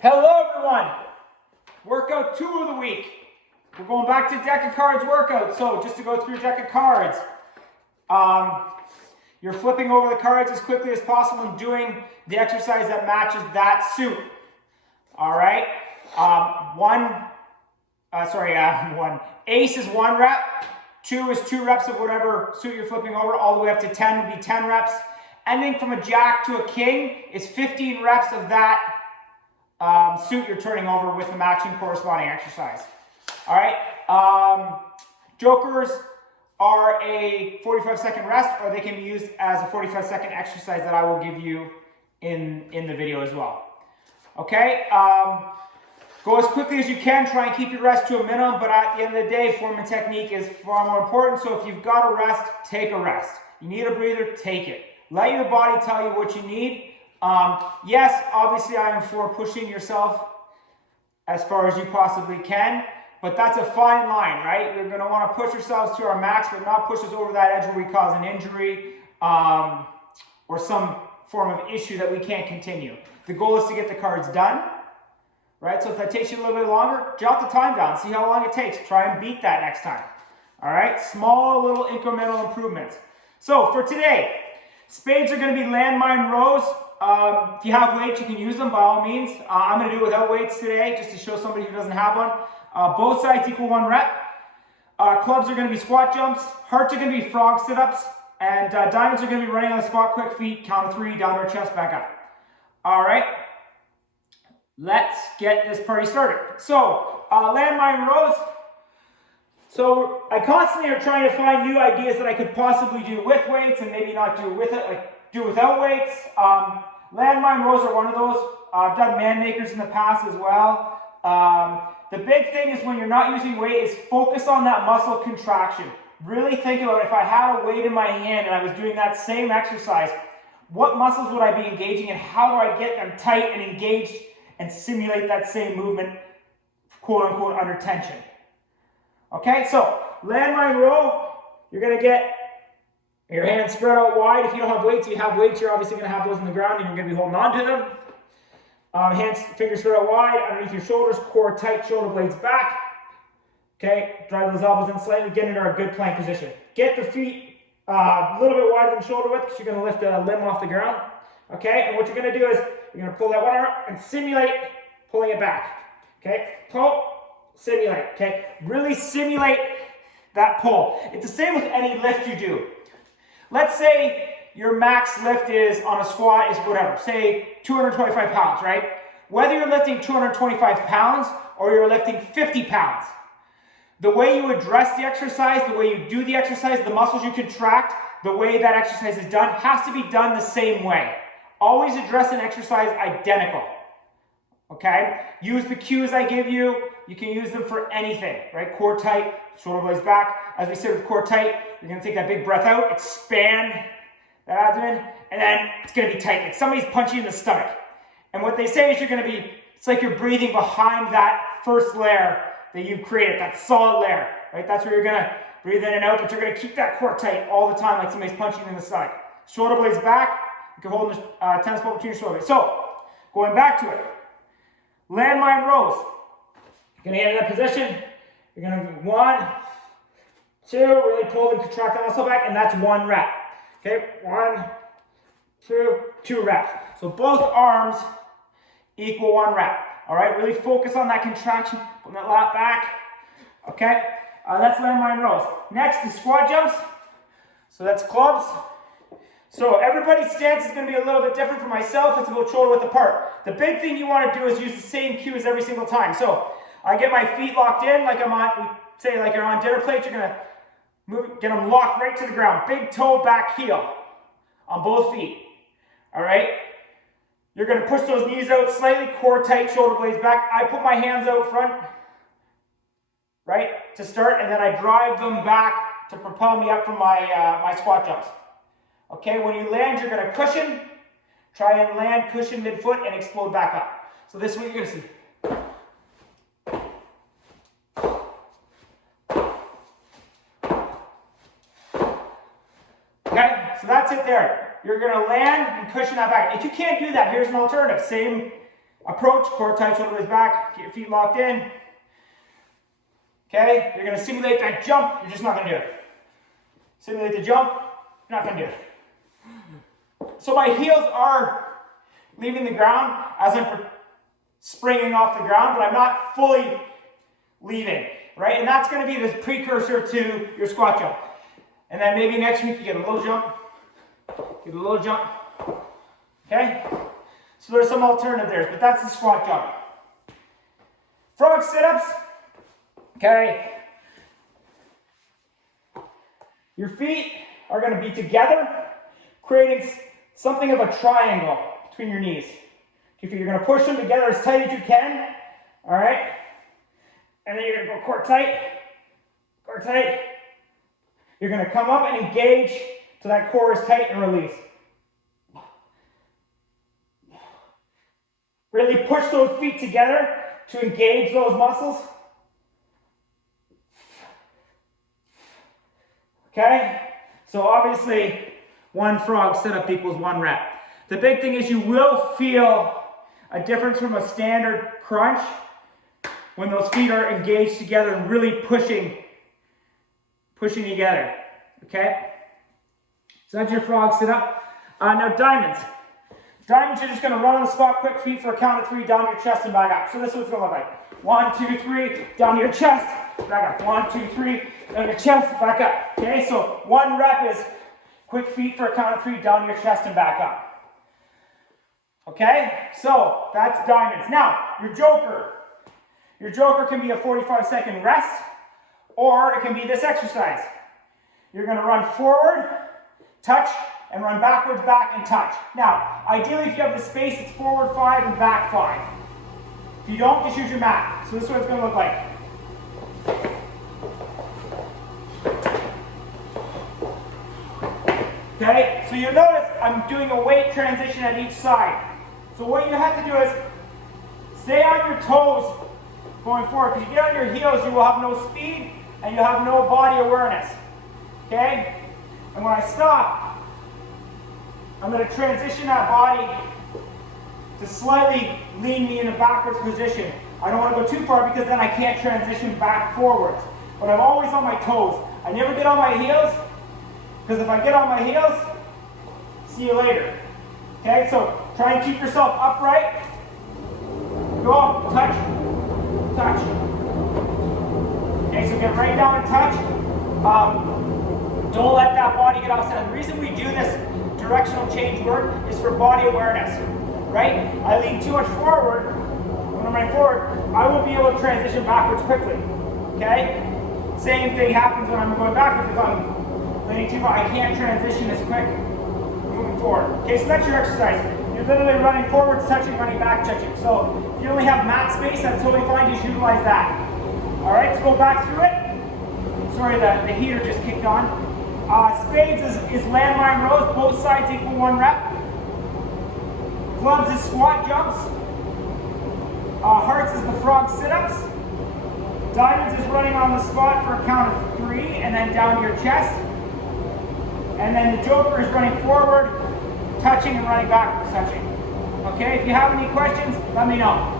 Hello everyone! Workout 2 of the week. We're going back to deck of cards workout. So just to go through deck of cards, you're flipping over the cards as quickly as possible and doing the exercise that matches that suit. All right. Ace is 1 rep. 2 is 2 reps of whatever suit you're flipping over. All the way up to 10 would be 10 reps. Ending from a jack to a king is 15 reps of that suit you're turning over with the matching corresponding exercise. All right. Jokers are a 45-second rest, or they can be used as a 45-second exercise that I will give you in the video as well. Okay. Go as quickly as you can. Try and keep your rest to a minimum, but at the end of the day, form and technique is far more important. So if you've got a rest, take a rest. You need a breather, take it. Let your body tell you what you need. Yes, obviously I am for pushing yourself as far as you possibly can, but that's a fine line, right? We're going to want to push ourselves to our max, but not push us over that edge where we cause an injury or some form of issue that we can't continue. The goal is to get the cards done, right? So if that takes you a little bit longer, jot the time down, see how long it takes. Try and beat that next time. All right, small little incremental improvements. So for today, spades are going to be landmine rows. If you have weights, you can use them by all means. I'm going to do it without weights today, just to show somebody who doesn't have one. Both sides equal 1 rep. Clubs are going to be squat jumps. Hearts are going to be frog sit-ups. And diamonds are going to be running on the spot, quick feet, count of 3, down to our chest, back up. All right. Let's get this party started. So, landmine rows. So I constantly are trying to find new ideas that I could possibly do with weights and maybe not do with it, like do without weights. Landmine rows are one of those. I've done man makers in the past as well. The big thing is when you're not using weight is focus on that muscle contraction. Really think about if I had a weight in my hand and I was doing that same exercise, what muscles would I be engaging and how do I get them tight and engaged and simulate that same movement, quote unquote, under tension. Okay, so landmine row, you're going to get your hands spread out wide. If you don't have weights, you're obviously going to have those in the ground and you're going to be holding on to them. Fingers spread out wide, underneath your shoulders, core tight, shoulder blades back. Okay, drive those elbows in slightly, get into a good plank position. Get the feet a little bit wider than shoulder width because you're going to lift a limb off the ground. Okay, and what you're going to do is you're going to pull that one arm and simulate pulling it back. Okay, pull, simulate. Okay, really simulate that pull. It's the same with any lift you do. Let's say your max lift is on a squat is whatever, say 225 pounds, right? Whether you're lifting 225 pounds or you're lifting 50 pounds, the way you address the exercise, the way you do the exercise, the muscles you contract, the way that exercise is done has to be done the same way. Always address an exercise identical. Okay? Use the cues I give you. You can use them for anything, right? Core tight, shoulder blades back. As we said with core tight, you're going to take that big breath out, expand that abdomen, and then it's going to be tight. Like somebody's punching you in the stomach. And what they say is it's like you're breathing behind that first layer that you've created, that solid layer, right? That's where you're going to breathe in and out, but you're going to keep that core tight all the time like somebody's punching you in the stomach. Shoulder blades back. You can hold the tennis ball between your shoulders. So, going back to it. Landmine rows. You're going to get in that position. You're going to do 1, 2, really pull and contract the muscle back, and that's 1 rep. Okay, 1, 2 reps. So both arms equal 1 rep. All right, really focus on that contraction, put that lat back. Okay, that's landmine rows. Next is squat jumps. So that's clubs. So everybody's stance is going to be a little bit different. For myself, it's about shoulder width apart. The big thing you want to do is use the same cues every single time. So I get my feet locked in like I'm on, say like you're on dinner plate, you're going to get them locked right to the ground. Big toe, back heel on both feet. All right? You're going to push those knees out slightly, core tight, shoulder blades back. I put my hands out front, right, to start, and then I drive them back to propel me up from my squat jumps. Okay, when you land, you're going to cushion. Try and land, cushion midfoot, and explode back up. So this is what you're going to see. Okay, so that's it there. You're going to land and cushion that back. If you can't do that, here's an alternative. Approach, core tight, shoulders back, get your feet locked in. Okay, you're gonna simulate that jump, you're just not gonna do it. Simulate the jump, you're not gonna do it. So my heels are leaving the ground as I'm springing off the ground, but I'm not fully leaving, right? And that's gonna be the precursor to your squat jump. And then maybe next week you get a little jump, okay? So there's some alternative there, but that's the squat jump. Frog sit-ups, okay? Your feet are gonna be together, creating something of a triangle between your knees. You're gonna push them together as tight as you can, all right? And then you're gonna go core tight, core tight. You're gonna come up and engage so that core is tight and release. Really push those feet together to engage those muscles. Okay? So obviously, one frog sit-up equals 1 rep. The big thing is you will feel a difference from a standard crunch when those feet are engaged together and really pushing together. Okay? So that's your frog sit-up. Now diamonds. Diamonds, you're just going to run on the spot, quick feet for a count of 3, down to your chest and back up. So this is what it's going to look like. 1, 2, 3, down to your chest, back up. 1, 2, 3, down to your chest, back up. Okay, so 1 rep is quick feet for a count of 3, down to your chest and back up. Okay, so that's diamonds. Now, your joker. Your joker can be a 45-second rest, or it can be this exercise. You're going to run forward, touch, and run backwards, back, and touch. Now, ideally, if you have the space, it's forward 5 and back 5. If you don't, just use your mat. So this is what it's going to look like. Okay, so you'll notice I'm doing a weight transition at each side. So what you have to do is stay on your toes going forward. Because you get on your heels, you will have no speed and you have no body awareness. Okay? And when I stop, I'm going to transition that body to slightly lean me in a backwards position. I don't want to go too far because then I can't transition back forwards. But I'm always on my toes. I never get on my heels because if I get on my heels, see you later. Okay, so try and keep yourself upright. Go, touch, touch. Okay, so get right down and touch. Don't let that body get upset. The reason we do this directional change work is for body awareness, right? I lean too much forward. When I'm running forward, I won't be able to transition backwards quickly, okay? Same thing happens when I'm going backwards. If I'm leaning too far, I can't transition as quick moving forward. Okay, so that's your exercise. You're literally running forwards, touching, running back, touching. So if you only have mat space, that's totally fine. Just utilize that. All right, let's go back through it. Sorry, the heater just kicked on. Spades is landmine rows. Both sides equal 1 rep. Clubs is squat jumps. Hearts is the frog sit-ups. Diamonds is running on the spot for a count of 3 and then down to your chest. And then the joker is running forward, touching and running backwards, touching. Okay, if you have any questions, let me know.